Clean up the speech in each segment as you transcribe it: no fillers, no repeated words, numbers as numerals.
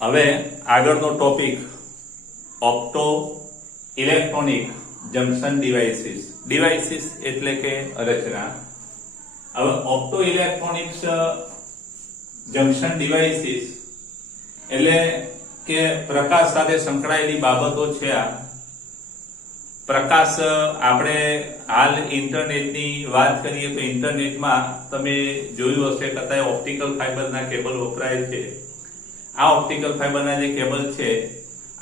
હવે આગળનો topic opto electronic junction devices એટલે કે રચના. હવે ઓપ્ટો ઇલેક્ટ્રોનિક્સ જંકશન ડિવાઇસીસ એટલે કે પ્રકાશ સાથે સંકળાયેલી બાબતો છે. આ પ્રકાશ આપણે હાલ ઇન્ટરનેટની વાત કરીએ તો ઇન્ટરનેટમાં તમે જોયું હશે કે અત્યારે ઓપ્ટિકલ ફાઇબરના કેબલ વપરાય છે. આ ઓપ્ટિકલ ફાઇબરના જે કેબલ છે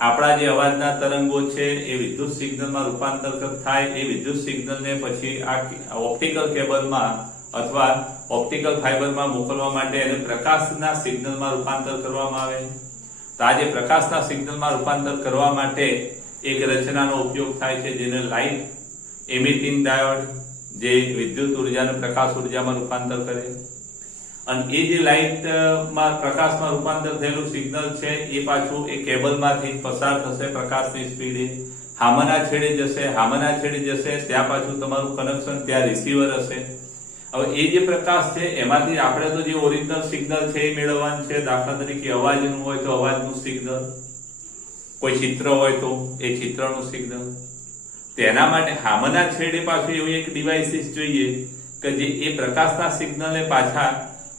આપણા જે અવાજના તરંગો છે એ વિદ્યુત સિગ્નલમાં રૂપાંતર થાય. એ વિદ્યુત સિગ્નલને પછી આ ઓપ્ટિકલ કેબલમાં અથવા ઓપ્ટિકલ ફાઇબરમાં મોકલવા માટે એને પ્રકાશના સિગ્નલમાં રૂપાંતર કરવામાં આવે. તો આ જે પ્રકાશના સિગ્નલમાં રૂપાંતર કરવા માટે એક રચનાનો ઉપયોગ થાય છે જેને લાઇટ એમિટિંગ ડાયોડ, જે વિદ્યુત ઉર્જાને પ્રકાશ ઉર્જામાં રૂપાંતર કરે. અને એ જે લાઇટમાં પ્રકાશમાં રૂપાંતર થયેલું સિગ્નલ છે એ પાછું એ કેબલમાંથી પસાર થશે પ્રકાશની સ્પીડે, હામાના છેડે જશે. ત્યાં પાછું તમારું કનેક્શન ત્યાં રિસીવર હશે. હવે એ જે પ્રકાશ છે એમાંથી આપણે તો જે ઓરિજિનલ સિગ્નલ છે એ મેળવવાનું છે. દાખલા તરીકે અવાજનું હોય તો અવાજનું સિગ્નલ, કોઈ ચિત્ર હોય તો એ ચિત્રનું સિગ્નલ. તેના માટે હામાના છેડે પાછું એવું એક ડિવાઇસીસ જોઈએ કે જે એ પ્રકાશના સિગ્નલને પાછા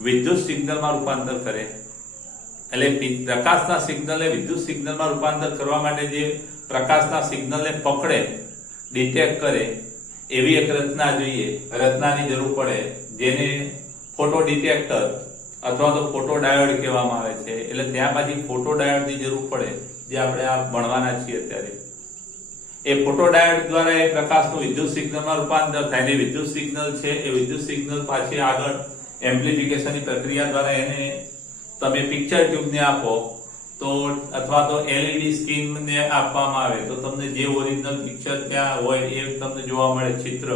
વિદ્યુત સિગ્નલમાં રૂપાંતર કરે. એટલે પ્રકાશના સિગ્નલને વિદ્યુત સિગ્નલમાં રૂપાંતર કરવા માટે જે પ્રકાશના સિગ્નલને પકડે, ડિટેક્ટ કરે એવી એક રચના જોઈએ, રચનાની જરૂર પડે, જેને ફોટો ડિટેક્ટર અથવા તો ફોટો ડાયોડ કહેવામાં આવે છે. એટલે ત્યાં પછી ફોટો ડાયોડની જરૂર પડે, જે આપણે આ ભણવાના છીએ અત્યારે. એ ફોટો ડાયોડ દ્વારા એ પ્રકાશનું વિદ્યુત સિગ્નલમાં રૂપાંતર થાય. ને વિદ્યુત સિગ્નલ છે એ વિદ્યુત સિગ્નલ પાછી આગળ એમ્પ્લિફિકેશનની પ્રક્રિયા દ્વારા એને તમે પિક્ચર ટ્યુબને આપો તો અથવા તો એલઈડી સ્ક્રીનને આપવામાં આવે તો તમને જે ઓરિજિનલ પિક્ચર ત્યાં હોય એ તમને જોવા મળે, ચિત્ર.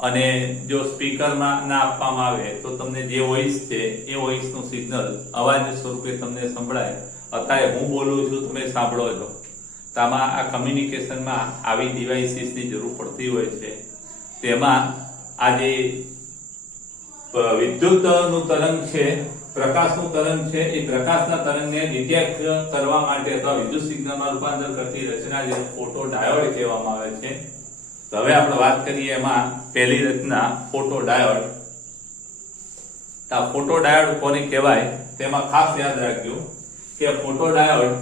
અને જો સ્પીકરમાં ના આપવામાં આવે તો તમને જે વોઇસ છે એ વોઇસનું સિગ્નલ અવાજ સ્વરૂપે તમને સંભળાય. અત્યારે હું બોલું છું, તમે સાંભળો છો. આમાં આ કમ્યુનિકેશનમાં આવી ડિવાઇસીસની જરૂર પડતી હોય છે. તેમાં આ જે વિદ્યુતનું તરંગ છે, પ્રકાશનું તરંગ છે, એ પ્રકાશના તરંગને ડિટેક્ટ કરવા માટે અથવા વિદ્યુત સિગ્નલમાં રૂપાંતર કરતી રચના જે ફોટો ડાયોડ કહેવામાં આવે છે. તો હવે આપણે વાત કરીએ એમાં પહેલી રચના ફોટો ડાયોડ. આ ફોટો ડાયોડ કોને કહેવાય તેમાં ખાસ યાદ રાખજો કે ફોટો ડાયોડ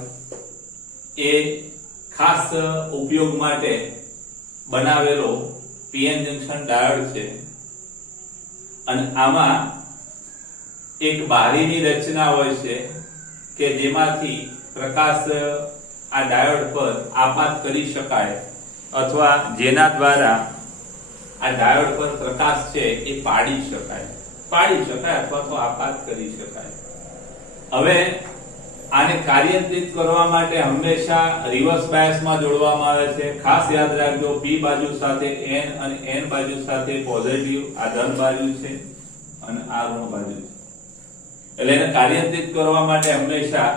એ ખાસ ઉપયોગ માટે બનાવેલો પીએન જંકશન ડાયોડ છે. અને આમાં એક બારીની રચના હોય છે કે જેમાંથી પ્રકાશ આ ડાયોડ પર આપાત કરી શકાય અથવા જેના દ્વારા આ ડાયોડ પર પ્રકાશ છે એ પાડી શકાય અથવા તો આપાત કરી શકાય. હવે આને કાર્યાન્વિત કરવા માટે હંમેશા રિવર્સ બાયસમાં જોડવામાં આવે છે. ખાસ યાદ રાખજો, P બાજુ સાથે N અને N બાજુ સાથે પોઝિટિવ, આ ધન બાજુ છે અને આ ઋણ બાજુ છે. એટલે એને કાર્યાન્વિત કરવા માટે હંમેશા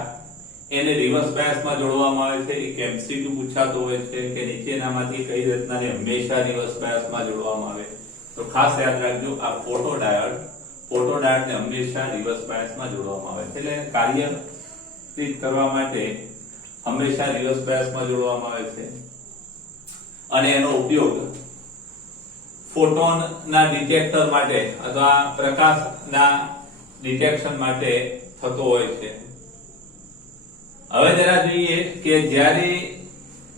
એને રિવર્સ બાયસમાં જોડવામાં આવે છે. એક એમસીક્યુ પૂછાતો હોય છે કે નીચેનામાંથી કઈ રચનાને હંમેશા રિવર્સ બાયસમાં જોડવામાં આવે. તો ખાસ યાદ રાખજો, આ ફોટો ડાયોડને હંમેશા રિવર્સ બાયસમાં જોડવામાં આવે છે. એટલે એને કાર્યાન્વિત કરવા માટે હંમેશા રિવર્સ બાયસમાં જોડવામાં આવે છે. અને એનો ઉપયોગ ફોટોનના ડિટેક્ટર માટે અથવા પ્રકાશના ડિટેક્શન માટે થતો હોય છે. હવે જરા જોઈએ કે જ્યારે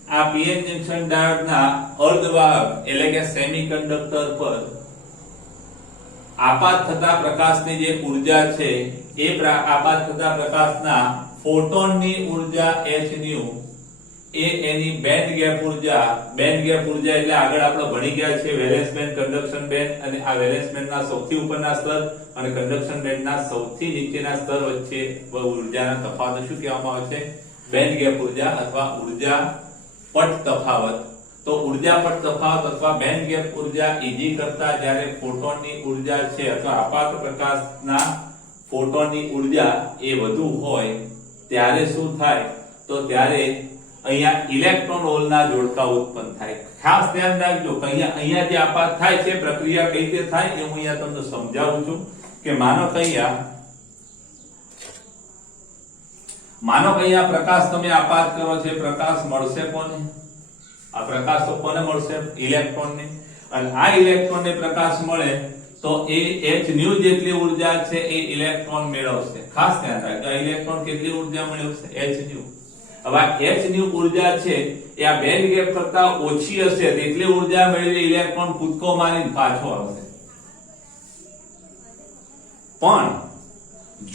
આ પીએન જંકશન ડાયોડના અર્ધવાહક એટલે કે સેમિકન્ડક્ટર પર આપાત થતા પ્રકાશની જે ઉર્જા છે એ આપાત થતા પ્રકાશના ફોટોનની ઉર્જા hν એ એની બેન્ડ ગેપ ઉર્જા એટલે આગળ આપણે ભણી ગયા છે વેલેન્સ બેન્ડ, કન્ડક્શન બેન્ડ. અને આ વેલેન્સ બેન્ડના સૌથી ઉપરના સ્તર અને કન્ડક્શન બેન્ડના સૌથી નીચેના સ્તર વચ્ચે ઉર્જાના તફાવત શું કહેવામાં આવે છે? બેન્ડ ગેપ ઉર્જા અથવા ઉર્જા પટ તફાવત. તો ઉર્જા પટ તફાવત અથવા બેન્ડ ગેપ ઉર્જા ઈજી કરતા જ્યારે ફોટોનની ઉર્જા છે અથવા આપાત પ્રકાશના ફોટોનની ઉર્જા એ વધુ હોય ત્યારે શું થાય? તો ત્યારે અહીંયા ઇલેક્ટ્રોન હોલના જોડકા ઉત્પન્ન થાય. ખાસ ધ્યાન રાખજો કે અહીંયા જે આપાત થાય છે પ્રક્રિયા કઈ રીતે થાય એ હું અહીંયા તમને સમજાવું છું. કે માનો કે અહીંયા માનો કે અહીંયા પ્રકાશ તમે આપાત કરો છો, પ્રકાશ મળશે કોને? આ પ્રકાશ તો કોને મળશે? ઇલેક્ટ્રોનને. અને આ ઇલેક્ટ્રોનને પ્રકાશ મળે તો એ h nu જેટલી ઉર્જા છે એ ઇલેક્ટ્રોન મેળવશે. ખાસ ધ્યાન રાખજો, આ ઇલેક્ટ્રોન કેટલી ઉર્જા મેળવશે? h nu. હવે આ h nu ઉર્જા છે એ આ બેન્ડ ગેપ કરતા ઓછી હશે, તેટલી ઉર્જા મેળવી ઇલેક્ટ્રોન કૂદકો મારીને પાછો આવશે. પણ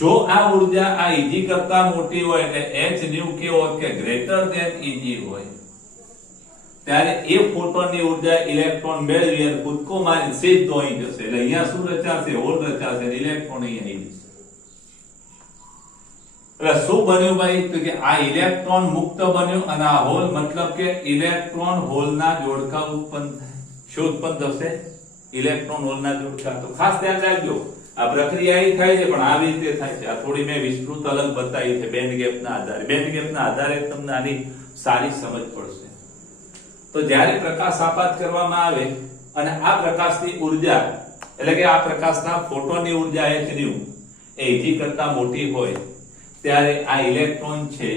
જો આ ઉર્જા આ Eg કરતા મોટી હોય એટલે h nu કેવો કે ગ્રેટર ધેન Eg હોય, ત્યારે એ ફોટોનની ઉર્જા ઇલેક્ટ્રોન મેળવી અને કૂદકો મારીને સીધો અહીં જશે. એટલે અહીંયા શું રચાશે? હોલ રચાશે, ઇલેક્ટ્રોન અહીં આવી જશે. એટલે શું બન્યું ભાઈ? તો કે આ ઇલેક્ટ્રોન મુક્ત બન્યો અને આ હોલ, મતલબ કે ઇલેક્ટ્રોન હોલના જોડકા ઉત્પન્ન થાય. શું ઉત્પન્ન થશે? ઇલેક્ટ્રોન હોલના જોડકા. તો ખાસ ધ્યાન રાખજો, આ પ્રક્રિયા એ થાય છે પણ આવી રીતે થાય છે. આ થોડી મેં વિસ્તૃત અલગ બતાવી છે બેન્ડ ગેપના આધારે. બેન્ડ ગેપના આધારે તમને આની સારી સમજ પડશે. તો જ્યારે પ્રકાશ આપાત કરવામાં આવે અને આ પ્રકાશની ઉર્જા એટલે કે આ પ્રકાશના ફોટોનની ઉર્જા h nu એ Eg કરતા મોટી હોય, ત્યારે આ ઇલેક્ટ્રોન છે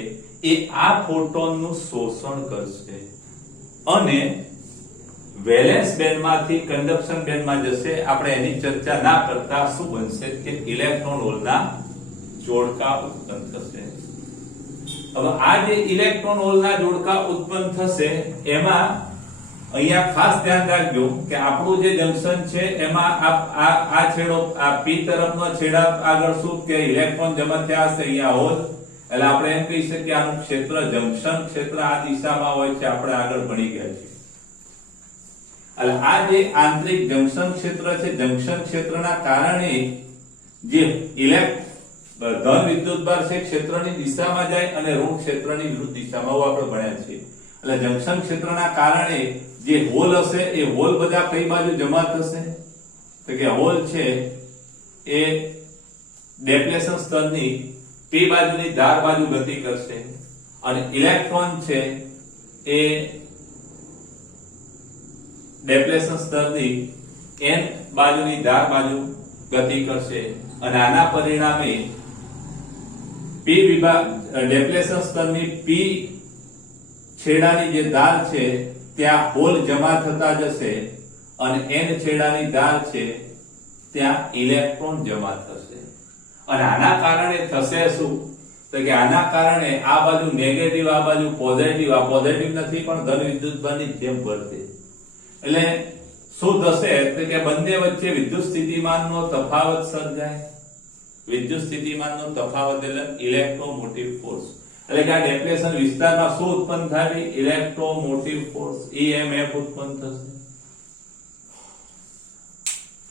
એ આ ફોટોનનું શોષણ કરશે અને વેલેન્સ બેન્ડમાંથી કંડક્શન બેન્ડમાં જશે. આપણે એની ચર્ચા ના કરતા શું બનશે કે ઇલેક્ટ્રોન હોલના જોડકા ઉત્પન્ન થશે. હવે આ જે ઇલેક્ટ્રોન હોલના જોડકા ઉત્પન્ન થશે એમાં અહીંયા ખાસ ધ્યાન રાખજો કે આપણું જે જંકશન છે એમાં આ છેડો, આ p તરફનો છેડા આગળ શું કે ઇલેક્ટ્રોન જમા થયા હશે, અહીંયા હોલ. એટલે આપણે એમ કહી શકીએ આનું ક્ષેત્ર, જંકશન ક્ષેત્ર આ દિશામાં હોય છે. આપણે આગળ ભણી ગયા છીએ. એટલે આ જે આંતરિક જંકશન ક્ષેત્ર છે, જંકશન ક્ષેત્રના કારણે જે ધન વિદ્યુતભાર છે ક્ષેત્રની દિશામાં જાય અને ઋણ ક્ષેત્રની વિરુદ્ધ દિશામાં આપણે ભણ્યા છીએ. એટલે જંકશન ક્ષેત્રના કારણે જે હોલ હશે એ હોલ બધા કઈ બાજુ જમા થશે? તો કે હોલ છે એ ડેપ્લેશન સ્તરની p બાજુની ધાર બાજુ ગતિ કરશે અને ઇલેક્ટ્રોન છે એ ડેપ્લેશન સ્તરની n બાજુની ધાર બાજુ ગતિ કરશે અને આના પરિણામે p વિભાગ ડેપ્લેશન સ્તરની p છેડાની જે ધાર છે ત્યાં હોલ જમા થતા જશે અને n છેડાની ધાર છે ત્યાં ઇલેક્ટ્રોન જમા થશે. અને આના કારણે થશે શું? તો કે આના કારણે આ બાજુ નેગેટિવ, આ બાજુ પોઝિટિવ. આ પોઝિટિવ નથી પણ ધન વિદ્યુતભારની જેમ વર્તે. એટલે શું થશે તો કે બંને વચ્ચે વિદ્યુત સ્થિતિમાનનો તફાવત સર્જાય. વિદ્યુત સ્થિતિમાનનો તફાવત એટલે ઇલેક્ટ્રોમોટિવ ફોર્સ. એટલે કે આ ડેપ્લેશન વિસ્તારમાં શું ઉત્પન્ન થાય? ઇલેક્ટ્રોમોટિવ ફોર્સ, EMF ઉત્પન્ન થશે.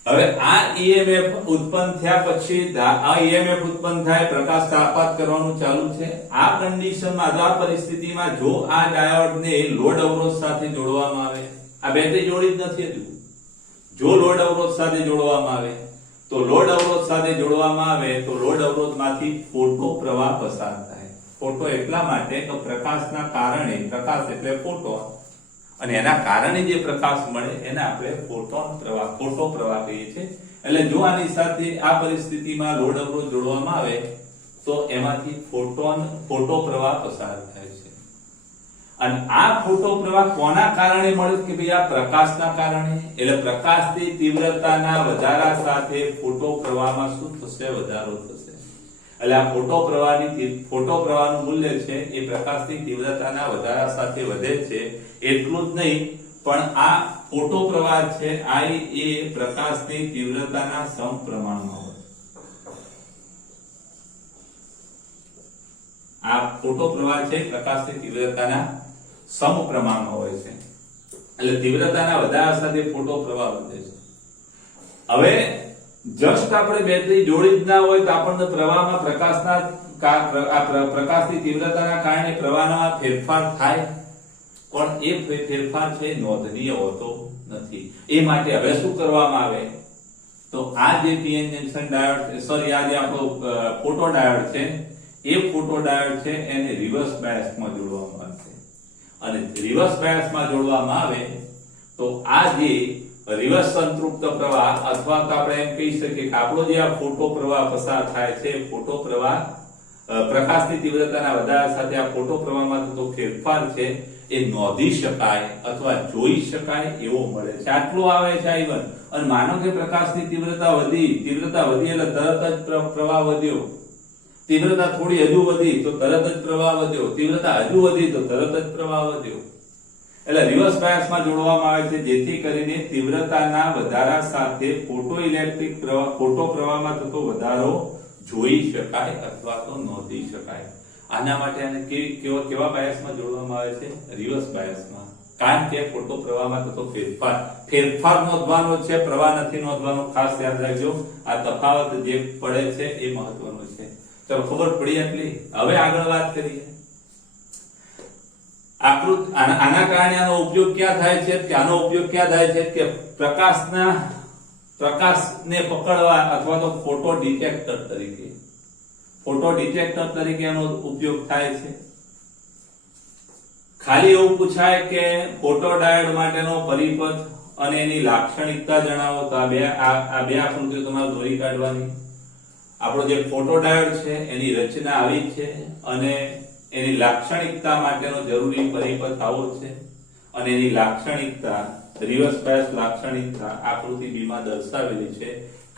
હવે આ EMF ઉત્પન્ન થયા પછી આ EMF ઉત્પન્ન થાય, પ્રકાશ આપાત કરવાનું ચાલુ છે. આ કન્ડિશનમાં, આ પરિસ્થિતિમાં જો આ ડાયોડને લોડ અવરોધ સાથે જોડવામાં આવે, આ બેટરી જોડી જ નથી હજુ, જો લોડ અવરોધ સાથે જોડવામાં આવે તો લોડ અવરોધ સાથે જોડવામાં આવે તો લોડ અવરોધમાંથી ફોટો પ્રવાહ પસાર થાય. ફોટો એટલા માટે કે પ્રકાશના કારણે, પ્રકાશ એટલે ફોટોન, અને એના કારણે જે પ્રકાશ મળે એને આપણે ફોટો પ્રવાહ કહીએ છીએ. એટલે જો આની સાથે આ પરિસ્થિતિમાં લોડ અવરોધ જોડવામાં આવે તો એમાંથી ફોટો પ્રવાહ પસાર થાય છે. અને આ ફોટો પ્રવાહ કોના કારણે મળે? કે ભાઈ આ પ્રકાશના કારણે. એટલે પ્રકાશની તીવ્રતાના વધારા સાથે ફોટો પ્રવાહમાં શું થશે? વધારો થશે. એટલે આ ફોટો પ્રવાહનું મૂલ્ય છે એ પ્રકાશની તીવ્રતાના વધારા સાથે વધે છે. એટલું જ નહીં પણ આ ફોટો પ્રવાહ છે I એ પ્રકાશની તીવ્રતાના સમપ્રમાણમાં હોય. આ ફોટો પ્રવાહ છે પ્રકાશની તીવ્રતાના સમપ્રમાણમાં હોય છે. એટલે તીવ્રતાના વધારા સાથે ફોટો પ્રવાહ વધે છે. હવે જસ્ટ આપણે બેટરી જોડી જ ના હોય તો આપણને પ્રવાહમાં પ્રકાશની તીવ્રતાના કારણે પ્રવાહમાં ફેરફાર થાય, પણ એ ફેરફાર છે નોંધનીય હોતો નથી. એ માટે હવે શું કરવામાં આવે તો આ જે પીએન જંકશન ડાયોડ, સોરી આ જે આપણો ફોટો ડાયોડ છે એ ફોટો ડાયોડ છે એને રિવર્સ બાયસમાં જોડવામાં આવશે. અને રિવર્સ બાયસમાં જોડવામાં આવે તો આ જે રિવર્સ સંતૃપ્ત પ્રવાહ, અથવા તો આપણે એમ કહી શકીએ કે આપણો જે આ ફોટો પ્રવાહ પસાર થાય છે, ફોટો પ્રવાહ પ્રકાશની તીવ્રતાના વધારા સાથે આ ફોટો પ્રવાહમાં થતો ફેરફાર છે એ નોંધી શકાય અથવા જોઈ શકાય એવો મળે છે. આટલું આવે છે I1. અને માનો કે પ્રકાશની તીવ્રતા વધી એટલે તરત જ પ્રવાહ વધ્યો. તીવ્રતા થોડી હજુ વધી તો તરત જ પ્રવાહ વધ્યો. તીવ્રતા હજુ વધી તો તરત જ પ્રવાહ વધ્યો. એટલે રિવર્સ બાયસમાં જોડવામાં આવે છે, જેથી કરીને તીવ્રતાના વધારા સાથે ફોટો પ્રવાહમાં થતો વધારો જોઈ શકાય અથવા તો નોંધી શકાય. આના માટે આને કેવા બાયસમાં જોડવામાં આવે છે? રિવર્સ બાયસમાં. કારણ કે ફોટો પ્રવાહમાં થતો ફેરફાર નોંધવાનો છે, પ્રવાહ નથી નોંધવાનો. ખાસ યાદ રાખજો, આ તફાવત જે પડે છે એ મહત્વનો છે. ચલો, ખબર પડી આટલી. હવે આગળ વાત કરીએ. આના કારણે આનો ઉપયોગ ક્યાં થાય છે કે પ્રકાશને પકડવા અથવા તો ફોટો ડિટેક્ટર તરીકે એનો ઉપયોગ થાય છે. ખાલી એવું પૂછાય કે ફોટોડાયોડ માટેનો પરિપથ અને એની લાક્ષણિકતા જણાવો, તો આ બે આકૃતિઓ તમારે દોરી કાઢવાની. આપણો જે ફોટોડાયોડ છે એની રચના આવી છે અને એની લાક્ષણિકતા માટેનો જરૂરી પરિપથ આવો છે, અને એની લાક્ષણિકતા રિવર્સ બાયસ લાક્ષણિકતા આકૃતિ B માં દર્શાવેલી છે.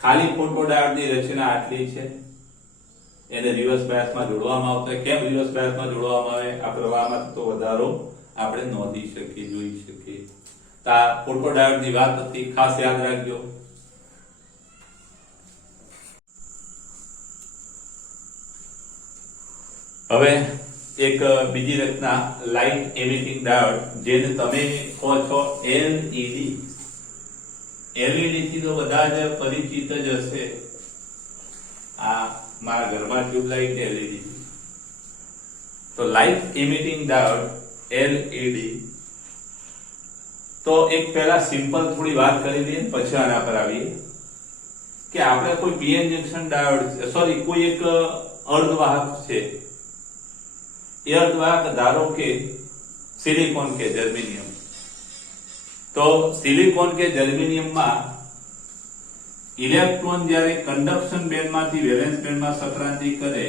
ખાલી ફોટોડાયોડની રચના આટલી છે, એને રિવર્સ બાયસમાં જોડવામાં આવતો. કેમ રિવર્સ બાયસમાં જોડવામાં આવે? આ પ્રવાહમાં થતો વધારો આપણે નોંધી શકીએ, જોઈ શકીએ. તો આ ફોટોડાયોડની વાત હતી, ખાસ યાદ રાખજો. હવે એક બીજી રચના લાઇટ એમિટિંગ ડાયોડ, જેને તમે કહો છો LED. LED થી તો બધા જ પરિચિત જ હશે. આ મારા ઘરમાં ટ્યુબલાઇટ LED. તો લાઇટ એમિટિંગ ડાયોડ LED. તો એક પહેલા સિમ્પલ થોડી વાત કરી લઈએ, પછી આના પર આવીએ કે આપણે કોઈ PN જંકશન ડાયોડ કોઈ એક અર્ધવાહક છે. એ અર્ધવાહક ધારો કે સિલિકોન કે જર્મેનિયમ. તો સિલિકોન કે જર્મેનિયમમાં ઇલેક્ટ્રોન જ્યારે કંડક્શન બેન્ડમાંથી વેલેન્સ બેન્ડમાં સંક્રાંતિ કરે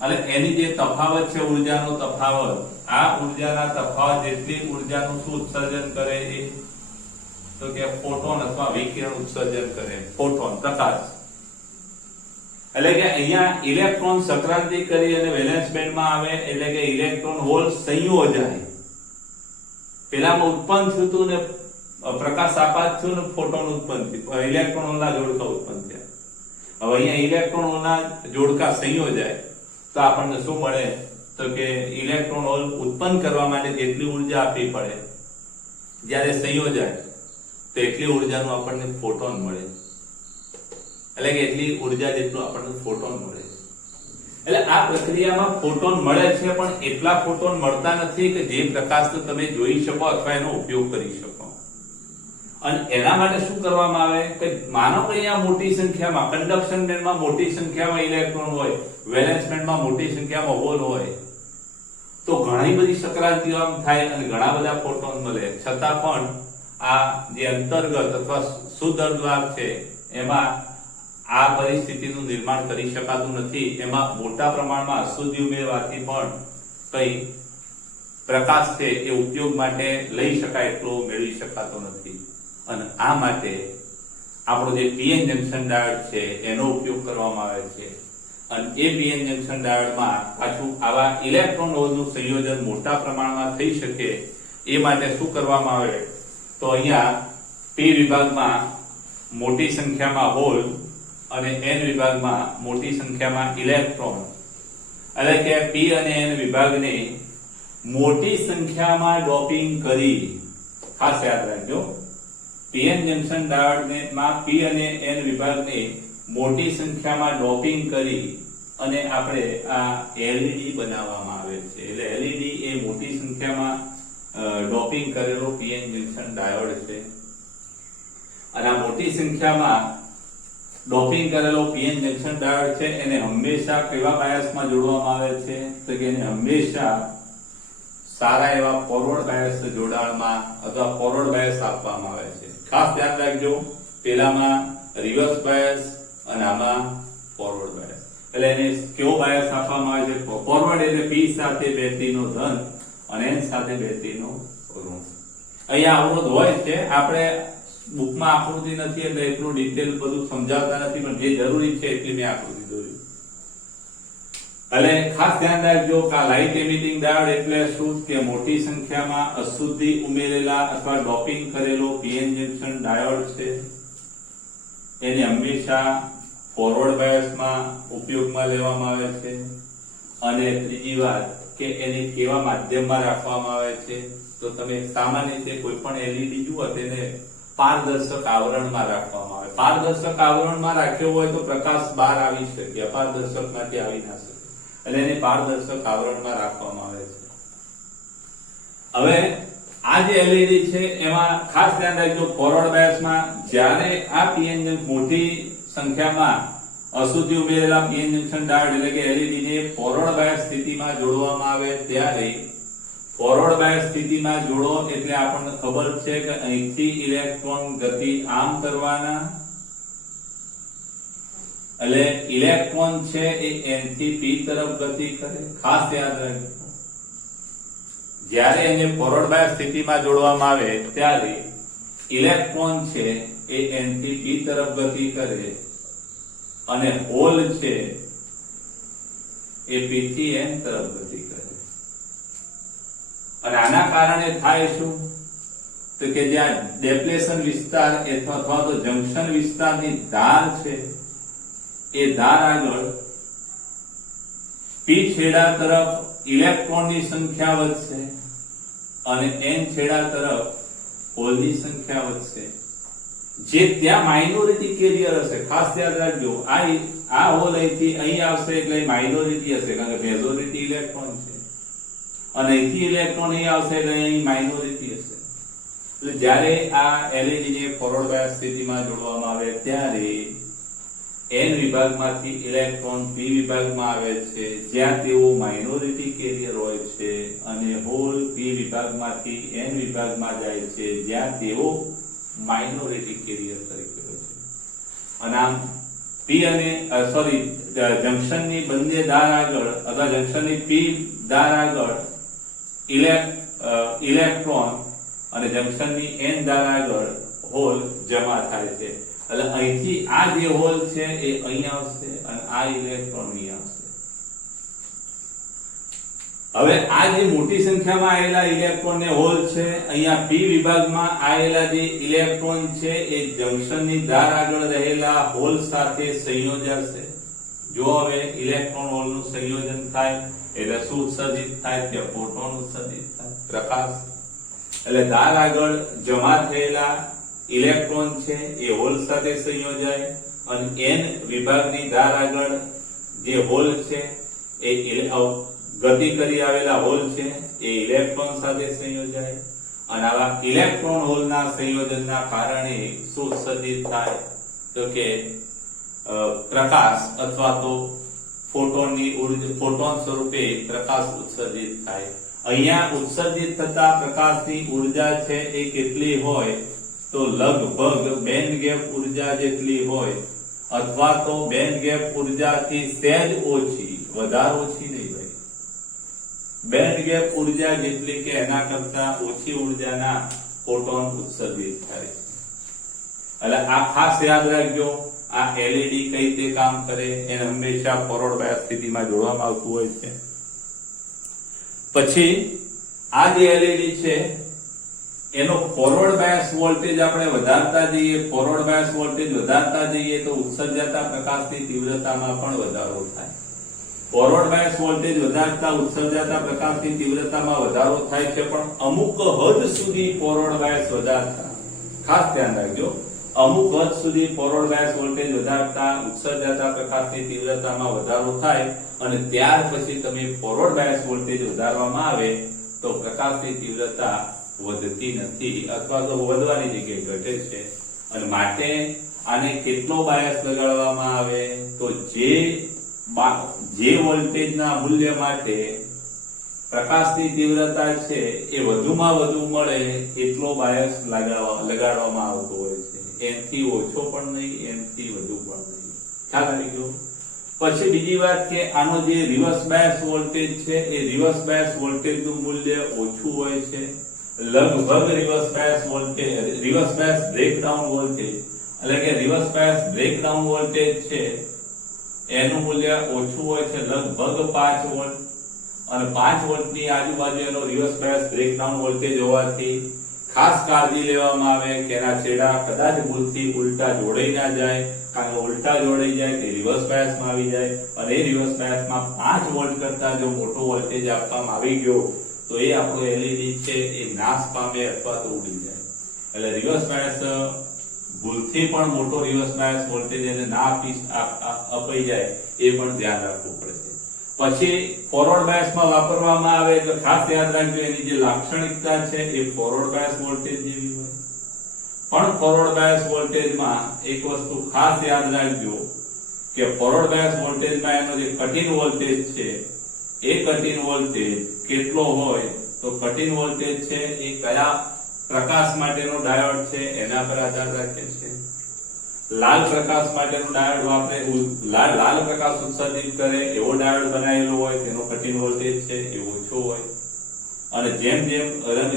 અને એની જે તફાવત છે, ઉર્જાનો તફાવત, આ ઉર્જાના તફાવત જેટલી ઉર્જાનું શું ઉત્સર્જન કરે એ તો કે ફોટોન અથવા વિકિરણ ઉત્સર્જન કરે. ફોટોન, પ્રકાશ. એટલે કે અહીંયા ઇલેક્ટ્રોન સંક્રાંતિ કરી અને વેલેન્સ બેન્ડમાં આવે, એટલે કે ઇલેક્ટ્રોન હોલ સંયોજાય. પેલામાં ઉત્પન્ન થયું હતું ને પ્રકાશ આપાત થયું ને ફોટોન ઉત્પન્ન થયું, ઇલેક્ટ્રોન હોલના જોડકા ઉત્પન્ન થયા. હવે અહીંયા ઇલેક્ટ્રોન હોલના જોડકા સંયોજાય તો આપણને શું મળે? તો કે ઇલેક્ટ્રોન હોલ ઉત્પન્ન કરવા માટે જેટલી ઉર્જા આપવી પડે, જ્યારે સંયોજાય તો એટલી ઉર્જાનું આપણને ફોટોન મળે. એટલે કે એટલી ઉર્જા જેટલું આપણને ફોટોન મળે. એટલે આ પ્રક્રિયામાં ફોટોન મળે છે, પણ એટલા ફોટોન મળતા નથી કે જે પ્રકાશને તમે જોઈ શકો અથવા એનો ઉપયોગ કરી શકો. અને એના માટે શું કરવામાં આવે કે માનો કે અહીંયા મોટી સંખ્યામાં કંડક્શન બેન્ડમાં મોટી સંખ્યામાં ઇલેક્ટ્રોન હોય, વેલેન્સ બેન્ડમાં મોટી સંખ્યામાં હોલ હોય, તો ઘણી બધી સંક્રાંતિઓ આમ થાય અને ઘણા બધા ફોટોન મળે. છતાં પણ આ જે અંતર્ગત અથવા શુદ્ધ અર્ધવાહક છે એમાં આ પરિસ્થિતિનું નિર્માણ કરી શકાતું નથી. એમાં મોટા પ્રમાણમાં અશુદ્ધિ ઉમેરવાથી પણ કઈ પ્રકાશ છે એ ઉપયોગ માટે લઈ શકાય એટલો મેળવી શકાતો નથી. અને આ માટે આપણો જે PN જંકશન ડાયોડ છે એનો ઉપયોગ કરવામાં આવે છે. અને એ PN જંકશન ડાયોડમાં પાછું આવા ઇલેક્ટ્રોન હોલનું સંયોજન મોટા પ્રમાણમાં થઈ શકે એ માટે શું કરવામાં આવે? તો અહીંયા P વિભાગમાં મોટી સંખ્યામાં હોલ અને N વિભાગમાં મોટી સંખ્યામાં ઇલેક્ટ્રોન, એટલે કે P અને N વિભાગને મોટી સંખ્યામાં ડોપિંગ કરી. ખાસ યાદ રાખજો, PN જંકશન ડાયોડમાં P અને N વિભાગને મોટી સંખ્યામાં ડોપિંગ કરી અને આપણે આ LED બનાવવામાં આવે છે. એટલે LED એ મોટી સંખ્યામાં ડોપિંગ કરેલો PN જંકશન ડાયોડ છે. અને આ મોટી સંખ્યામાં ડોપિંગ કરેલો PN જંકશન ડાયોડ છે એને હંમેશા કેવા બાયસમાં જોડવામાં આવે છે? તો કે એને હંમેશા સારા એવા ફોરવર્ડ બાયસ જોડાણમાં અથવા ફોરવર્ડ બાયસ આપવામાં આવે છે. ખાસ ધ્યાન રાખજો, પેલામાં રિવર્સ બાયસ અને આમાં ફોરવર્ડ બાયસ. એટલે એને કેવો બાયસ આપવામાં આવે છે? ફોરવર્ડ એટલે P સાથે બેટરીનો ધન અને N સાથે બેટરીનો ઋણ. અહીંયા અવરોધ હોય છે, આપણે બુકમાં આકૃતિ નથી એટલે એટલું ડિટેલ બધું સમજાવતા નથી, પણ જે જરૂરી છે એટલી મેં આકૃતિ દોરી. એટલે ખાસ ધ્યાન રાખજો કે આ લાઇટ એમિટિંગ ડાયોડ એટલે શું? કે મોટી સંખ્યામાં અશુદ્ધિ ઉમેરેલા અથવા ડોપિંગ કરેલો પીએન જંકશન ડાયોડ છે. એને હંમેશા ફોરવર્ડ બાયસમાં ઉપયોગમાં લેવામાં આવે છે. અને ત્રીજી વાત કે એને કેવા માધ્યમમાં રાખવામાં આવે છે? તો તમે સામાન્ય રીતે કોઈ પણ એલઈડી જુઓ તેને પારદર્શક આવરણમાં રાખવામાં આવે. પારદર્શક આવરણમાં રાખ્યો હોય તો પ્રકાશ બહાર આવી શકે, અપારદર્શકમાંથી આવી ના શકે, એટલે એને પારદર્શક આવરણમાં રાખવામાં આવે છે. હવે આ જે એલઈડી છે એમાં ખાસ ધ્યાન રાખજો, ફોરવર્ડ બાયસમાં જ્યારે આ પીએન મોટી સંખ્યામાં અશુદ્ધિ ઉમેરેલા પીએન જંકશન ડાયોડ એટલે કે એલઈડી ને ફોરવર્ડ બાયસ સ્થિતિમાં જોડવામાં આવે ત્યારે ફોરવર્ડ બાયસ સ્થિતિમાં જોડો એટલે આપણને ખબર છે કે અહીંથી ઇલેક્ટ્રોન ગતિ આમ કરવાના, એટલે ઇલેક્ટ્રોન છે એ N થી P તરફ ગતિ કરે. ખાસ યાદ રાખજો, જ્યારે એને ફોરવર્ડ બાયસ સ્થિતિમાં જોડવામાં આવે ત્યારે ઇલેક્ટ્રોન છે એ N થી P તરફ ગતિ કરે અને હોલ છે એ P થી N તરફ ગતિ કરે. અને આના કારણે થાય શું? તો કે જ્યાં ડેપ્લેશન વિસ્તાર અથવા તો જંકશન વિસ્તારની ધાર છે એ ધાર આગળ P છેડા તરફ ઇલેક્ટ્રોનની સંખ્યા વધશે અને N છેડા તરફ હોલની સંખ્યા વધશે. જે ત્યાં માઇનોરિટી કેરિયર હશે, ખાસ યાદ રાખજો, આ હોલ અહીંથી અહીં આવશે એટલે માઇનોરિટી હશે, કારણ કે મેજોરિટી ઇલેક્ટ્રોન છે, અને અહીંથી ઇલેક્ટ્રોન અહીં આવશે એટલે અહીં માઇનોરિટી હશે. એટલે જ્યારે આ એલઈડી ને ફોરવર્ડ બાયસ સ્થિતિમાં જોડવામાં આવે ત્યારે N વિભાગમાંથી ઇલેક્ટ્રોન P વિભાગમાં આવે છે જ્યાં તેઓ માઇનોરિટી કેરિયર હોય છે, અને હોલ P વિભાગમાંથી N વિભાગમાં જાય છે જ્યાં તેઓ માઇનોરિટી કેરિયર તરીકે હોય છે. અને આમ P અને જંકશનની બંને ધાર આગળ અથવા જંકશનની P ધાર આગળ ઇલેક્ટ્રોન અને જંકશનની N ધાર આગળ હોલ જમા થાય છે. એટલે અહીંથી આ જે હોલ છે એ અહીં આવશે અને આ ઇલેક્ટ્રોન અહીં આવશે. હવે આ જે મોટી સંખ્યામાં આવેલા ઇલેક્ટ્રોન ને હોલ છે, અહીંયા P વિભાગમાં આવેલા જે ઇલેક્ટ્રોન છે એ જંકશનની ધાર આગળ રહેલા હોલ સાથે સંયોજાશે. જો હવે ઇલેક્ટ્રોન હોલનું સંયોજન થાય એટલે શું ઉત્સર્જિત થાય? કે ફોટોન ઉત્સર્જિત થાય, પ્રકાશ. એટલે ધાર આગળ જમા થયેલા ઇલેક્ટ્રોન છે એ હોલ સાથે સંયોજાય અને N વિભાગની ધાર આગળ જે હોલ છે એ ગતિ કરી આવેલા હોલ છે એ ઇલેક્ટ્રોન સાથે સંયોજાય, અને આવા ઇલેક્ટ્રોન હોલના સંયોજનના કારણે શું ઉત્સર્જિત થાય? તો કે પ્રકાશ અથવા તો ફોટોનની ઉર્જા, ફોટોન સ્વરૂપે પ્રકાશ ઉત્સર્જિત થાય. અહીંયા ઉત્સર્જિત થતા પ્રકાશની ઉર્જા છે એ કેટલી હોય? તો લગભગ બેન્ડ ગેપ ઉર્જા જેટલી હોય, અથવા તો બેન્ડ ગેપ ઉર્જાથી સહેજ ઓછી, વધારે ઓછી નહીં ભાઈ, બેન્ડ ગેપ ઉર્જા જેટલી કે એના કરતા ઓછી ઉર્જાના ફોટોન ઉત્સર્જિત થાય. એટલે આ ખાસ યાદ રાખજો. આ એલઈડી કઈ રીતે કામ કરે એને હંમેશા ફોરવર્ડ બાયસ સ્થિતિમાં જોડવામાં આવતું હોય છે. પછી આ જે એલઈડી છે એનો ફોરવર્ડ બાયસ વોલ્ટેજ આપણે વધારતા જઈએ, ફોરવર્ડ બાયસ વોલ્ટેજ વધારતા જઈએ તો ઉત્સર્જાતા પ્રકાશની તીવ્રતામાં પણ વધારો થાય. ફોરવર્ડ બાયસ વોલ્ટેજ વધારતા ઉત્સર્જાતા પ્રકાશની તીવ્રતામાં વધારો થાય છે, પણ અમુક હદ સુધી ફોરવર્ડ બાયસ વધારતા, ખાસ ધ્યાન રાખજો, અમુક હદ સુધી ફોરવર્ડ બાયસ વોલ્ટેજ વધારતા ઉત્સર્જાતા પ્રકાશની તીવ્રતામાં વધારો થાય, અને ત્યાર પછી તમે ફોરવર્ડ બાયસ વોલ્ટેજ વધારવામાં આવે તો પ્રકાશની તીવ્રતા વધતી નથી અથવા તો વધવાની જગ્યાએ ઘટે છે. અને માટે આને કેટલો બાયસ લગાડવામાં આવે? તો જે વોલ્ટેજના મૂલ્ય માટે પ્રકાશની તીવ્રતા છે એ વધુમાં વધુ મળે એટલો બાયસ લગાડવામાં આવતો હોય છે. એનથી ઓછો પણ નહીં, એનથી વધુ પણ નહીં. ખ્યાલ આવી ગયો? પછી બીજી વાત કે આનો જે રિવર્સ બાયસ વોલ્ટેજ છે એ રિવર્સ બાયસ વોલ્ટેજનું મૂલ્ય ઓછું હોય છે, લગભગ રિવર્સ બાયસ બ્રેકડાઉન વોલ્ટેજ એટલે કે રિવર્સ બાયસ બ્રેકડાઉન વોલ્ટેજ છે એનું મૂલ્ય ઓછું હોય છે, લગભગ 5 વોલ્ટ, અને 5 વોલ્ટની આજુબાજુ એનો રિવર્સ બાયસ બ્રેકડાઉન વોલ્ટેજ હોવાથી ખાસ કાળજી લેવામાં આવે કે એના છેડા કદાચ ભૂલથી ઉલટા જોડાઈ ના જાય, કારણ કે ઉલટા જોડાઈ જાય તે રિવર્સ બાયસમાં આવી જાય, અને એ રિવર્સ બાયસમાં 5 વોલ્ટ કરતા જો મોટો વોલ્ટેજ આપવામાં આવી ગયો તો એ આપણો એલઈડી છે એ નાશ પામે અથવા તો ઉડી જાય. એટલે રિવર્સ બાયસ ભૂલથી પણ મોટો રિવર્સ બાયસ વોલ્ટેજ એને ના અપાઈ જાય એ પણ ધ્યાન રાખવું પડશે. પછી ફોરવર્ડ બાયસમાં વાપરવામાં આવે તો ખાસ યાદ રાખજો એની જે લાક્ષણિકતા છે એ ફોરવર્ડ બાયસ વોલ્ટેજ જેવી હોય. પણ ફોરવર્ડ બાયસ વોલ્ટેજમાં એક વસ્તુ ખાસ યાદ રાખજો કે ફોરવર્ડ બાયસ વોલ્ટેજમાં એનો જે કટ ઇન વોલ્ટેજ છે એ કટ ઇન વોલ્ટેજ કેટલો હોય તો કટ ઇન વોલ્ટેજ છે એ કયા પ્રકાશ માટેનો ડાયોડ છે એના પર આધાર રાખે છે. લાલ પ્રકાશ માટેનો ડાયોડ વાપરે, લાલ પ્રકાશ ઉત્સર્જિત કરે એવો ડાયોડ બનાવેલો હોય તેનો કટ ઇન વોલ્ટેજ છે એ ઓછો હોય, અને જેમ જેમ રંગ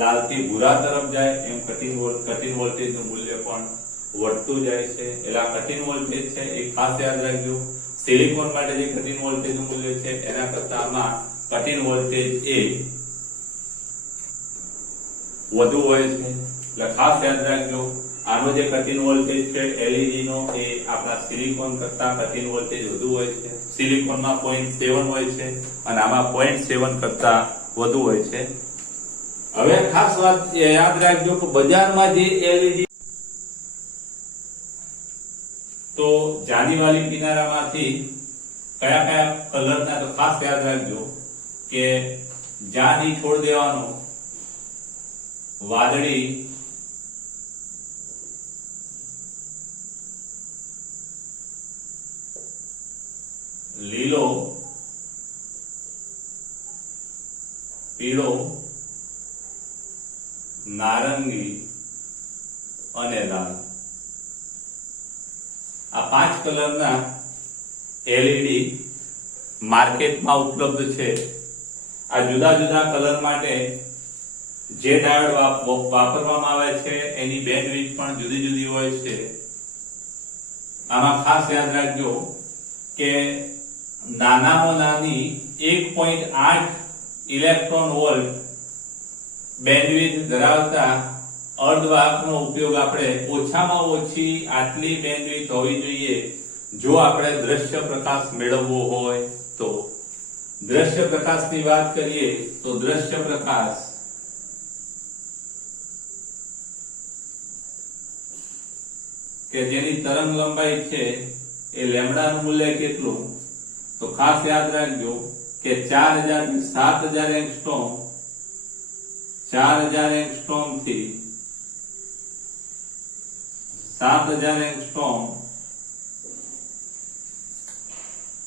લાલથી ભૂરા તરફ જાય એમ કટ ઇન વોલ્ટેજનું મૂલ્ય પણ વધતું જાય છે. એટલે આ કટ ઇન વોલ્ટેજ છે એ ખાસ યાદ રાખજો. સિલિકોન માટે જે કટ ઇન વોલ્ટેજનું મૂલ્ય છે એના કરતા આમાં કટ ઇન વોલ્ટેજ એ વધુ હોય છે. એટલે ખાસ યાદ રાખજો આનો જે કટ ઇન વોલ્ટેજ છે એલઈડી નો એ આપણા સિલિકોન કરતા કટ ઇન વોલ્ટેજ વધુ હોય છે. સિલિકોનમાં 0.7 હોય છે અને આમાં 0.7 કરતા વધુ હોય છે. હવે ખાસ વાત યાદ રાખજો કે બજારમાં જે એલઈડી તો જાનીવાલી કિનારામાંથી કયા કયા કલરના, તો ખાસ યાદ રાખજો કે જાની છોડ દેવાનો, વાદળી, લીલો, પીળો, નારંગી અને લાલ, આ 5 કલરના એલઈડી માર્કેટમાં ઉપલબ્ધ છે. આ જુદા જુદા કલર માટે જે ડાયોડ વાપરવામાં આવે છે એની બેન્ડવિડ્થ પણ જુદી જુદી હોય છે. આમાં ખાસ યાદ રાખજો કે નાનામાં નાની 1.8 ઇલેક્ટ્રોન વોલ્ટ બેન્ડવિડ્થ ધરાવતા અર્ધવાહકનો ઉપયોગ આપણે ઓછામાં ઓછી આટલી બેન્ડવિડ્થ હોવી જોઈએ જો આપણે દ્રશ્ય પ્રકાશ મેળવવો હોય તો. દ્રશ્ય પ્રકાશની વાત કરીએ તો દ્રશ્ય પ્રકાશ કે જેની તરંગ લંબાઈ છે એ લેમ્ડાનું મૂલ્ય કેટલું, તો ખાસ યાદ રાખજો કે 4000 થી 7000 એંગસ્ટ્રોમ, 4000 એંગસ્ટ્રોમ થી 7000 એંગસ્ટ્રોમ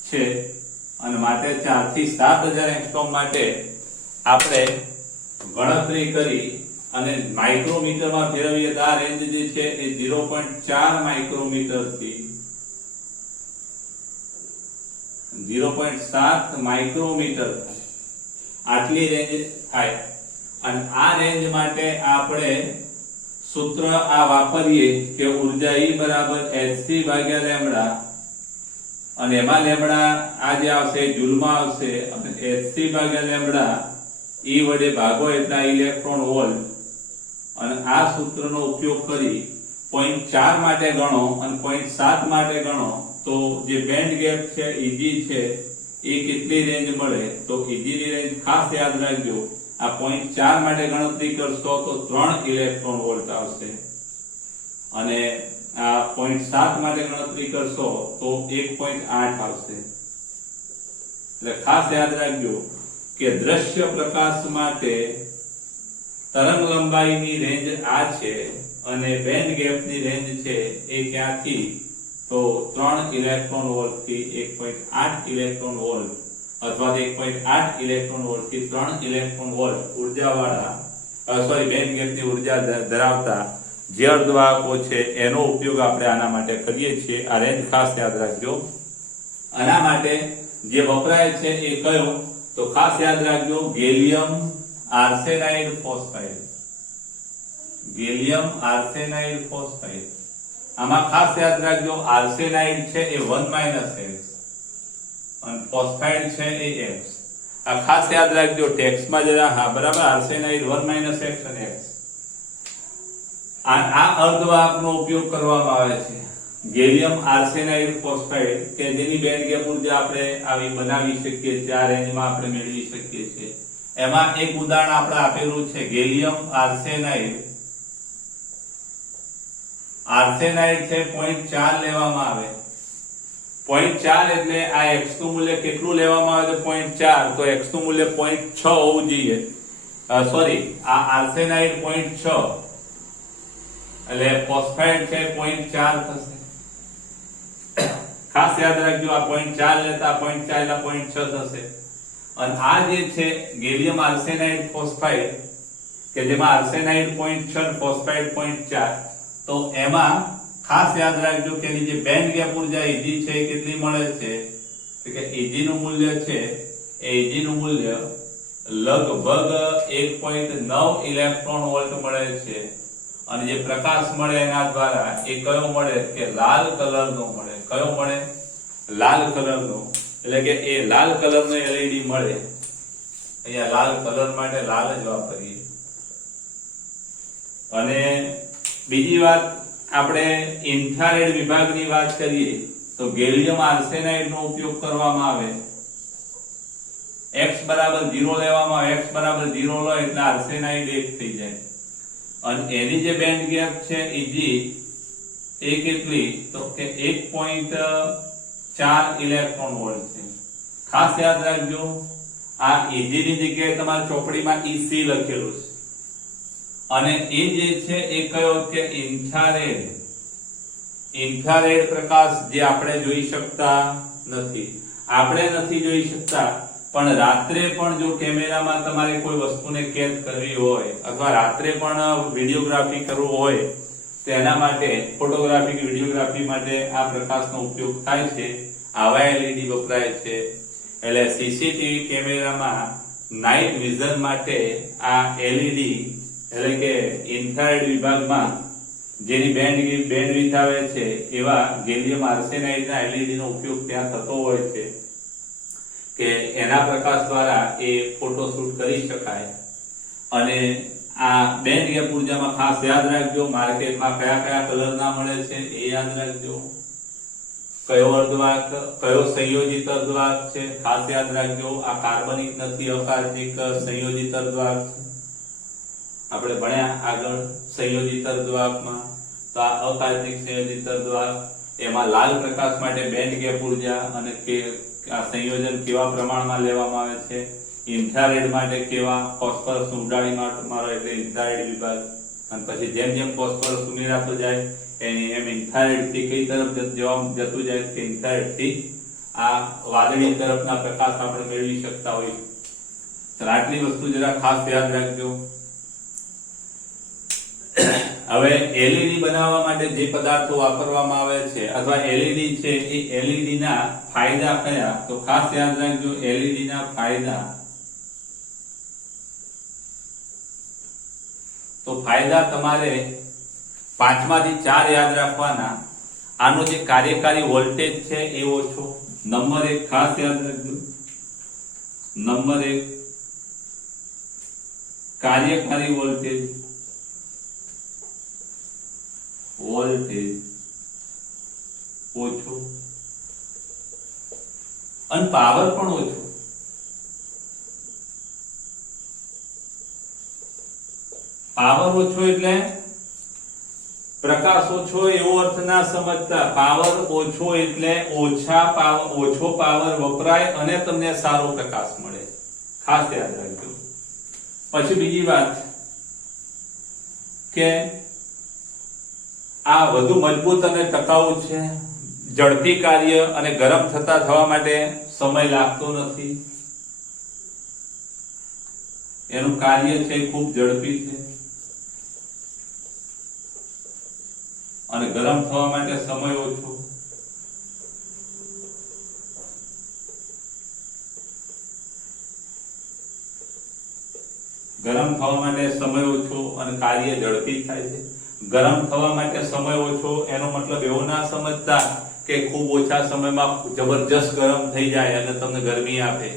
છે, અને માટે 4 થી 7000 એંગસ્ટ્રોમ માટે આપણે ગણતરી કરી અને માઇક્રોમીટરમાં ફેરવીએ તો આ રેન્જ જે છે એ 0.4 માઇક્રોમીટર થી 0.7 માઇક્રોમીટર આટલી રેન્જ થાય. અને આ રેન્જ માટે આપણે સૂત્ર આ વાપરીએ કે ઉર્જા E બરાબર hc ભાગ્યા લેમ્ડા, અને એમાં લેમ્ડા આ જે આવશે જૂલમાં આવશે, અને hc ભાગ્યા લેમ્ડા E વડે ભાગો એટલા ઇલેક્ટ્રોન વોલ્ટ, અને આ સૂત્રનો ઉપયોગ કરી 0.4 માટે ગણો અને 0.7 માટે ગણો તો જે બેન્ડ ગેપ છે Eg છે એ કેટલી રેન્જ મળે, તો Eg ની રેન્જ ખાસ યાદ રાખજો આ 0.4 માટે ગણતરી કરશો તો 3 ઇલેક્ટ્રોન વોલ્ટ આવશે, અને આ 0.7 માટે ગણતરી કરશો તો 1.8 આવશે. એટલે ખાસ યાદ રાખજો કે દ્રશ્ય પ્રકાશ માટે તરંગ લંબાઈની રેન્જ આ છે અને બેન્ડ ગેપની રેન્જ છે એ ક્યાંથી, તો 3 ઇલેક્ટ્રોન વોલ્ટ થી 1.8 ઇલેક્ટ્રોન વોલ્ટ અથવા 1.8 ઇલેક્ટ્રોન વોલ્ટ થી 3 ઇલેક્ટ્રોન વોલ્ટ ઉર્જાવાળા બેન્ડ ગેપની ઉર્જા ધરાવતા જે અર્ધવાહકો છે એનો ઉપયોગ આપણે આના માટે કરીએ છીએ. આ રેન્જ ખાસ યાદ રાખજો. આના માટે જે વપરાય છે એ કયો, તો ખાસ યાદ રાખજો gallium arsenide phosphide. Gallium arsenide phosphide. આમાં ખાસ યાદ રાખજો આર્સેનાઇડ છે એ 1 - x અને ફોસ્ફાઇડ છે એ x. આ ખાસ યાદ રાખજો ટેક્સ્ટમાં જરા. હા બરાબર, આર્સેનાઇડ 1 - x અને x. આ અર્ધવાહકનો ઉપયોગ કરવામાં આવે છે. ગેલિયમ આર્સેનાઇડ ફોસ્ફાઇડ કે જેની બેન્ડ ગેપ ઉર્જા આપણે આવી બનાવી શકીએ છીએ, આ રેન્જમાં આપણે મેળવી શકીએ છીએ. એમાં એક ઉદાહરણ આપણે આપેલું છે ગેલિયમ આર્સેનાઇડ. આર્સેનાઇડ છે 0.4 લેવામાં આવે. 0.4 એટલે આ x નું મૂલ્ય કેટલું લેવામાં આવે તો 0.4, તો x નું મૂલ્ય 0.6 હોવું જોઈએ. સોરી, આ આર્સેનાઇડ 0.6 એટલે ફોસ્ફાઇડ છે 0.4 થશે. ખાસ યાદ રાખજો આ 0.4 લેતા 0.4 એટલે 0.6 થશે. અને આ જે છે ગેલિયમ આર્સેનાઇડ ફોસ્ફાઇડ કે જેમાં આર્સેનાઇડ 0.6 ફોસ્ફાઇડ 0.4, તો એમાં ખાસ યાદ રાખજો કે એની જે બેન્ડ ગેપ ઉર્જા Eg છે એ કેટલી મળે છે, તો કે Eg નું મૂલ્ય છે Eg નું મૂલ્ય લગભગ 1.9 ઇલેક્ટ્રોન વોલ્ટ મળે છે. અને જે પ્રકાશ મળે એના દ્વારા એ કયો મળે કે લાલ કલરનો મળે. કયો મળે? લાલ કલરનો. એટલે કે એ લાલ કલરનો LED મળે. અહીંયા લાલ કલર માટે લાલ જ વાપરીએ. અને બીજી વાત, આપણે ઇન્ફ્રારેડ વિભાગની વાત કરીએ તો ગેલિયમ આર્સેનાઇડ નો ઉપયોગ કરવામાં આવે. x બરાબર 0 લેવામાં આવે. x બરાબર 0 લો એટલે આર્સેનાઇડ 1 થઈ જાય. અને એની જે બેન્ડ ગેપ છે Eg એ કેટલી, તો કે 1.4 ઇલેક્ટ્રોન વોલ્ટ છે. ખાસ યાદ રાખજો આ Eg ની જગ્યાએ તમારી ચોપડીમાં EC લખેલું છે. અને એ જે છે એ કયો કે ઇન્ફ્રારેડ. ઇન્ફ્રારેડ પ્રકાશ જે આપણે જોઈ શકતા નથી. આપણે નથી જોઈ શકતા, પણ રાત્રે પણ જો કેમેરામાં તમારે કોઈ વસ્તુને કેદ કરવી હોય અથવા રાત્રે પણ વિડીયોગ્રાફી કરવું હોય તો એના માટે ફોટોગ્રાફી કે વિડીયોગ્રાફી માટે આ પ્રકાશનો ઉપયોગ થાય છે. આવા LED વપરાય છે. એટલે સીસીટીવી કેમેરામાં નાઇટ વિઝન માટે આ LED એટલે કે ઇન્ફ્રારેડ વિભાગમાં જેની બેન્ડવિડ્થ આવે છે એવા ગેલિયમ આર્સેનાઇડના LED નો ઉપયોગ ત્યાં થતો હોય છે કે એના પ્રકાશ દ્વારા એ ફોટોશૂટ કરી શકાય. અને આ બેન્ડ ગેપ ઉર્જામાં ખાસ યાદ રાખજો માર્કેટમાં કયા કયા કલરના મળે છે એ યાદ રાખજો. કયો અર્ધવાહક, કયો સંયોજિત અર્ધવાહક છે ખાસ યાદ રાખજો. આ કાર્બનિક નથી, અકાર્બનિક સંયોજિત અર્ધવાહક છે. આપણે ભણ્યા આગળ સંયોજિત અર્ધવાહકમાં, તો આ અકાર્બનિક સંયોજિત અર્ધવાહક એમાં લાલ પ્રકાશ માટે બેન્ડ ગેપ ઉર્જા અને કે આ સંયોજન કેવા પ્રમાણમાં લેવામાં આવે છે. ઇન્ફ્રારેડ માટે કેવા, ફોસ્ફરસ ઉડાડી મારો એટલે ઇન્ફ્રારેડ વિભાગ. અને પછી જેમ જેમ ફોસ્ફરસ ઉમેરાતો જાય એમ ઇન્ફ્રારેડ થી કઈ તરફ જતું જાય કે ઇન્ફ્રારેડ થી આ વાદળી તરફના પ્રકાશ આપણે મેળવી શકતા હોઈએ. આટલી વસ્તુ જરા ખાસ યાદ રાખજો. હવે LED બનાવવા માટે જે પદાર્થો વાપરવામાં આવે છે અથવા LED છે એ LED ના ફાયદા કયા, તો ખાસ યાદ રાખજો LED ના ફાયદા. તો ફાયદા તમારે 5 માંથી 4 યાદ રાખવાના. આનો જે કાર્યકારી વોલ્ટેજ છે એ ઓછો. નંબર 1 ખાસ યાદ રાખજો. નંબર 1 કાર્યકારી વોલ્ટેજ ઓછો અને પાવર પણ ઓછો. પાવર ઓછો એટલે પ્રકાશ ઓછો એવો અર્થ ના સમજતા. પાવર ઓછો એટલે ઓછો પાવર વપરાય અને તમને સારો પ્રકાશ મળે. ખાસ યાદ રાખજો. પછી બીજી વાત કે આ વધુ મજબૂત અને ટકાઉ છે. ઝડપી કાર્ય અને ગરમ થવા માટે સમય લાગતો નથી. એનું કાર્ય છે ખૂબ ઝડપી છે અને ગરમ થવા માટે સમય ઓછો. ગરમ થવા માટે સમય ઓછો અને કાર્ય ઝડપી થાય છે. ગરમ થવા માટે સમય ઓછો એનો મતલબ એવો ના સમજતા કે ખૂબ ઓછા સમયમાં જબરજસ્ત ગરમ થઈ જાય અને તમને ગરમી આપે.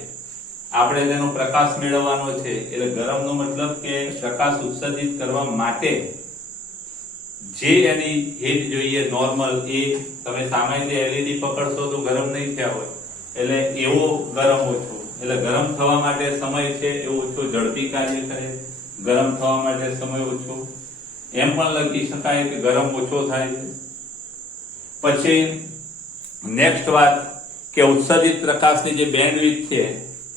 આપણે તેનો પ્રકાશ મેળવવાનો છે એટલે ગરમનો મતલબ કે પ્રકાશ ઉત્સર્જિત કરવા માટે જે એની હીટ જોઈએ નોર્મલ, એ તમે સામાન્ય એલઈડી પકડશો તો ગરમ નહીં થયા હોય, એટલે એવો ગરમ ઓછો. એટલે ગરમ થવા માટે સમય છે એ ઓછો, ઝડપી કાર્ય કરે. ગરમ થવા માટે સમય ઓછો. એમ પણ લખી શકાય કે ગરમ ઓછો થાય છે. પછી નેક્સ્ટ વાત કે ઉત્સર્જિત પ્રકાશની જે બેન્ડવિડ્થ છે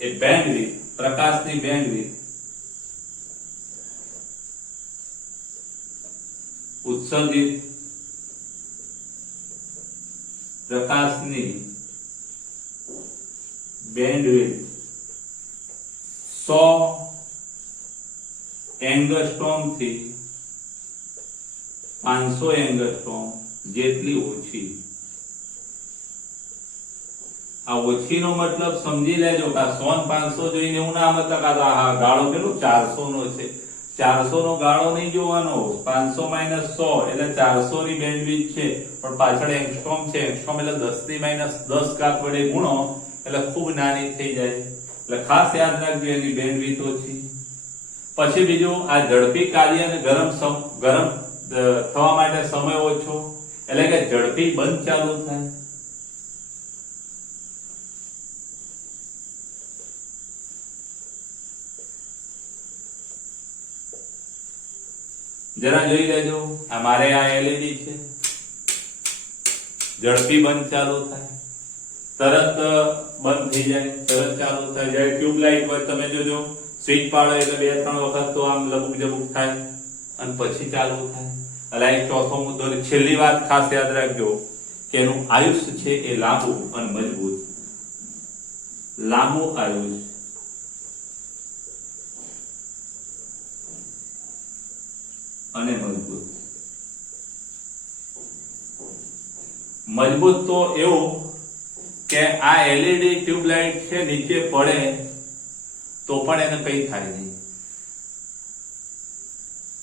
એ બેન્ડવિડ્થ, પ્રકાશની બેન્ડવિડ્થ, ઉત્સર્જિત પ્રકાશની બેન્ડવિડ્થ 100 એંગસ્ટ્રોમ થી 500 એંગસ્ટ્રોમ જેટલી ઓછી. આ ઓછી નો મતલબ સમજી લેજો કે 100 ને 500 જોઈને એવું ના મતલબ આ ગાળો કેટલો 400 નો છે. 400 નો ગાળો નહીં જોવાનો. 500 માઇનસ 100 એટલે 400 ની બેન્ડવિડ્થ છે, પણ પાછળ એંગસ્ટ્રોમ છે. એંગસ્ટ્રોમ એટલે 10 ની માઇનસ 10 ઘાત વડે ગુણો એટલે ખૂબ નાની થઈ જાય. એટલે ખાસ યાદ રાખજો એની બેન્ડવિડ્થ ઓછી. પછી બીજું આ ઝડપી કાર્ય અને ગરમ થવા માટે સમય ઓછો, એટલે કે ઝડપી બંધ ચાલુ થાય. જરા જોઈ લેજો. આ મારે આ એલઈડી છે, ઝડપી બંધ ચાલુ થાય, તરત બંધ થઈ જાય, તરત ચાલુ થાય. જ્યારે ટ્યુબલાઇટ હોય તમે જોજો, સ્વિચ પાડો એટલે 2-3 વખત તો આમ લબુક જબુક થાય અને પછી ચાલુ થાય. એટલે એક ચોથો મુદ્દો. છેલ્લી વાત ખાસ યાદ રાખજો કે એનું આયુષ્ય છે એ લાંબુ અને મજબૂત. લાંબુ આયુષ્ય અને મજબૂત. મજબૂત તો એવું કે આ એલઈડી ટ્યુબલાઇટ છે નીચે પડે તો પણ એને કઈ થાય નહીં.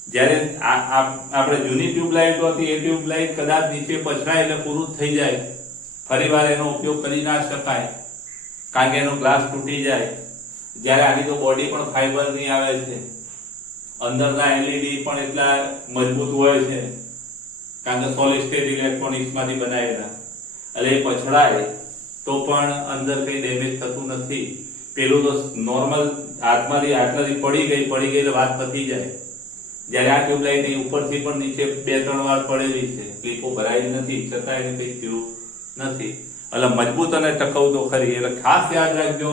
જ્યારે આપણે જૂની ટ્યુબલાઇટ હતી એ ટ્યુબલાઇટ કદાચ નીચે પછડાય એટલે પૂરું થઈ જાય, ફરીવાર એનો ઉપયોગ કરી ના શકાય કારણ કે એનો ગ્લાસ તૂટી જાય. જ્યારે આની તો બોડી પણ ફાઈબરની આવે છે, અંદરના એલઈડી પણ એટલા મજબૂત હોય છે કારણ કે સોલિડ સ્ટેટ ઇલેક્ટ્રોનિક્સ માંથી બનાવેલા, એટલે એ પછડાય તો પણ અંદર કઈ ડેમેજ થતું નથી. પેલું તો નોર્મલ હાથમાંથી આટલાથી પડી ગઈ એટલે વાત પતી જાય. જ્યારે આ ટ્યુબલાઇટ ઉપરથી પણ નીચે 2-3 વાર પડેલી છે, ક્લિપો ભરાઈ નથી, છતાં એને કઈ થયું નથી. એટલે મજબૂત અને ટકાઉ તો ખરી. એટલે ખાસ યાદ રાખજો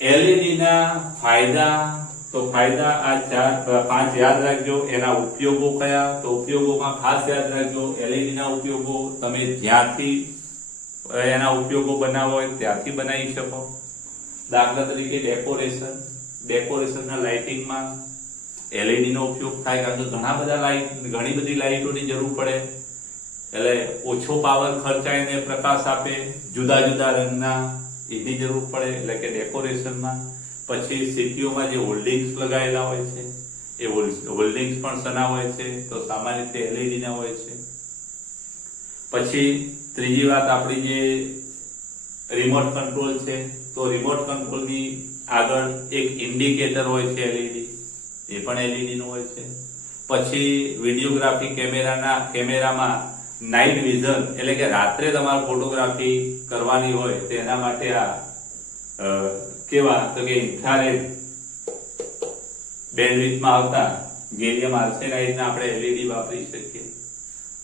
એલઈડી ના ફાયદા. તો ફાયદા આ 4-5 યાદ રાખજો. એના ઉપયોગો કયા? તો ઉપયોગોમાં ખાસ યાદ રાખજો એલઈડી ના ઉપયોગો તમે જ્યાંથી એના ઉપયોગો બનાવો હોય ત્યાંથી બનાવી શકો. દાખલા તરીકે ડેકોરેશનના લાઇટિંગમાં એલઈડી નો ઉપયોગ થાય કારણ કે ઘણી બધી લાઇટોની જરૂર પડે, એટલે ઓછો પાવર ખર્ચાઈને પ્રકાશ આપે, જુદા જુદા રંગના એની જરૂર પડે, એટલે કે ડેકોરેશનમાં. પછી સીટીઓમાં જે હોલ્ડિંગ્સ લગાવેલા હોય છે એ હોલ્ડિંગ્સ પણ શના હોય છે? તો સામાન્ય રીતે એલઈડી ના હોય છે. પછી ત્રીજી વાત આપણી જે રિમોટ કંટ્રોલ છે, તો રિમોટ કંટ્રોલની આગળ એક ઇન્ડિકેટર હોય છે એલઈડી, એ પણ એલઈડી નું હોય છે. પછી વિડીયોગ્રાફી કેમેરામાં નાઇટ વિઝન એટલે કે રાત્રે તમારે ફોટોગ્રાફી કરવાની હોય તો એના માટે આ કેવા તો કે ઇન્ફ્રારેડ બેન્ડવિડ્થમાં આવતા ગેલિયમ આર્સેનાઇડના આપણે એલઈડી વાપરી શકીએ.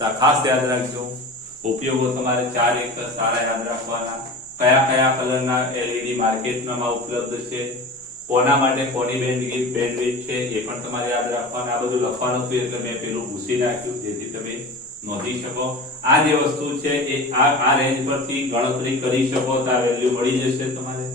તો ખાસ યાદ રાખજો. ઉપયોગો તમારે 4 એક સારા યાદ રાખવાના. કયા કલરના એલઈડી માર્કેટમાં ઉપલબ્ધ છે, કોના માટે કોની બેન્ડવિડ્થ છે એ પણ તમારે યાદ રાખવાના. આ બધું લખવાનું હતું એટલે મેં પેલું ભૂસી નાખ્યું જેથી તમે નોંધી શકો. આ જે વસ્તુ છે એ આ રેન્જ પરથી ગણતરી કરી શકો તો આ વેલ્યુ મળી જશે તમારે.